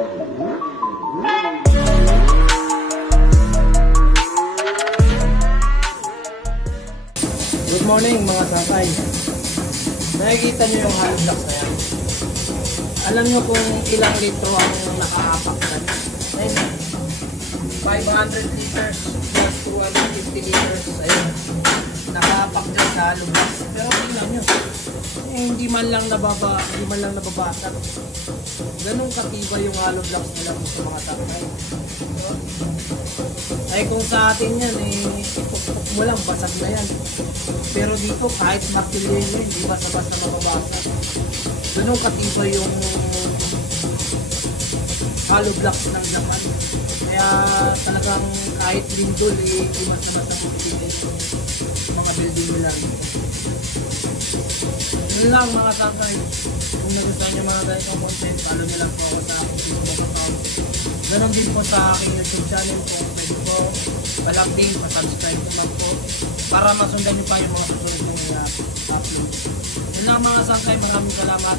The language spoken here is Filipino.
Good morning mga sakay. Nakikita nyo yung hollow blocks na yan. Alam nyo kung ilang litro ang nakaapak na. 500 liters plus 250 liters. Ayun. Nakaapak dyan sa hollow blocks. Pero tingnan nyo. Hindi man lang nababasag. Ganun katibay yung hollow blocks nila sa mga sakay. Ay kung sa atin yan, ipukpuk mo lang, basag na yan. Pero dito, kahit makilyo yun, hindi basta-basta mababasag. Ganun katibay yung hollow blocks ng Japan. Kaya talagang kahit lindol, hindi basta-basta mga building nila. Yun lang mga sakay. Kung nagustuhan nyo mga tayo kong content, follow nyo lang po ako sa aking Facebook account. Ganon din po sa aking YouTube channel kung pwede po palak din, pa-subscribe ko lang po para masundan nyo pa yung mga susunod ng upload. Yun lang mga sakay, maraming salamat.